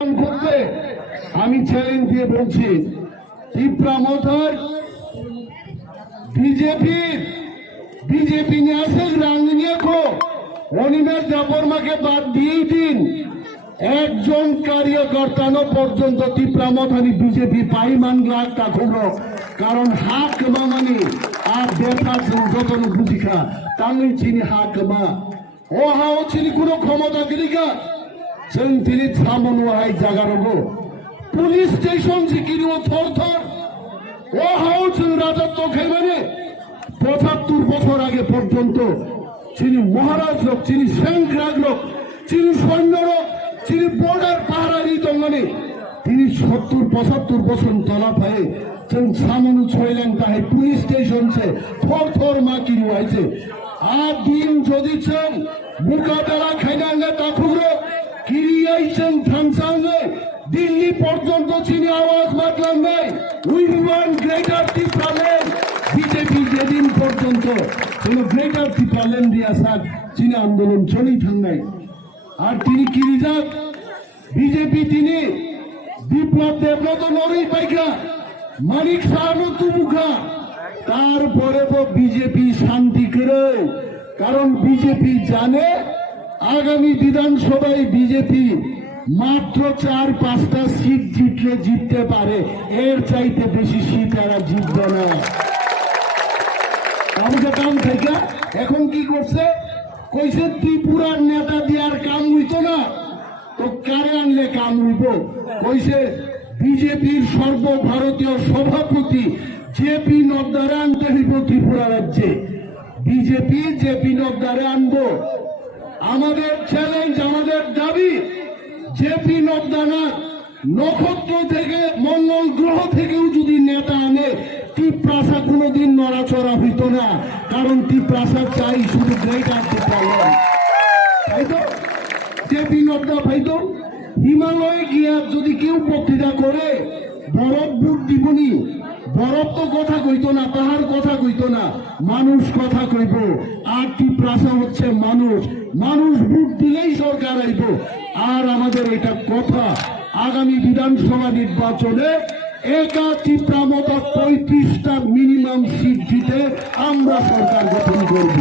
করতে আমি চ্যালেঞ্জ দিয়ে বলছি তীব্রামথার बीजेपी ने ऐसे रांगनिया को অনিমেষ দেববর্মাকে বাদ দিয়েই দিন একজন কার্যকর্তানো পর্যন্ত তীব্রামথানি বিজেপি পাইমান লাখ তাখুনো কারণ হাকমা মানে আর দেখা যতন বুঝিখা তাই চিনি হাকমা ও হাও চিনি কোনো ক্ষমতা গিরিকা जों दिनै सामनवाहाय जागारगो पुलिस स्टेशन जिकिनो थर थर ও হাও जों রাজত্ব খেমানে ৭৫ বছর আগে পর্যন্ত যিনি মহারাজ লোক যিনি সেনক্রাগ লোক যিনি সৈন্য লোক যিনি বর্ডার পাহারারি দঙ্গনে তিনি ৭০-৭৫ বছর তলা পায়ে जों सामनु ছইলেন তাই পুলিশ স্টেশন সে থর থর মাকিনো আইছে আ দিন যদি जों মোকাবেলা খাইনাঙ্গা তাকুরো কিরিয়াইছেন থামসাঙ্গে দিল্লি পর্যন্ত চীনে আওয়াজ মাতলাম নাই we want greater Tripuraland BJP যেদিন পর্যন্ত কোনো গ্রেটার ত্রিপুরাল্যান্ড দিয়া সাক চীনে আন্দোলন চলেই থাকনাই আর তিনি কিরিজাক বিজেপি তিনি বিপ্লব দেবব্রত নরই পাইকা মানিক সাহানো তুমুখা তারপরে তো বিজেপি শান্তি করে কারণ বিজেপি জানে আগামী বিধানসভায় বিজেপি মাত্র ৪-৫টা সিট জিতলে জিততে পারে এর চাইতে বেশি সিট এরা জিতবে না আমাদের কাম থেকে এখন কি করছে কইছে ত্রিপুরার নেতা দিয়ার কাম হইতো না তো কারে আনলে কাম হইব কইছে বিজেপির সর্বভারতীয় সভাপতি জেপি নড্ডারে আনতে হইব ত্রিপুরা রাজ্যে বিজেপি জেপি নড্ডারে আনবো আমাদের চ্যালেঞ্জ আমাদের দাবি জেপি নড্ডা না নক্ষত্র থেকে মঙ্গল গ্রহ থেকেও যদি নেতা আনে ত্রিপ্রাসা কোনোদিন নড়াচড়া হইতো না কারণ ত্রিপ্রাসা চাই শুধু গ্রেটার ত্রিপুরাল্যান্ড তাই তো জেপি নড্ডা ভাইতো হিমালয়ে গিয়া যদি কেউ বক্তৃতা করে বরফ বুট দিবনি বরফ তো কথা কইতো না পাহাড় কথা কইতো না মানুষ কথা কইব আর ত্রিপ্রাসা হচ্ছে মানুষ মানুষ ভোট দিলেই সরকার আইব আর আমাদের এটা কথা আগামী বিধানসভা নির্বাচনে একা ত্রিপুরামথা ৩৫টা মিনিমাম সিট জিতে আমরা সরকার গঠন করব।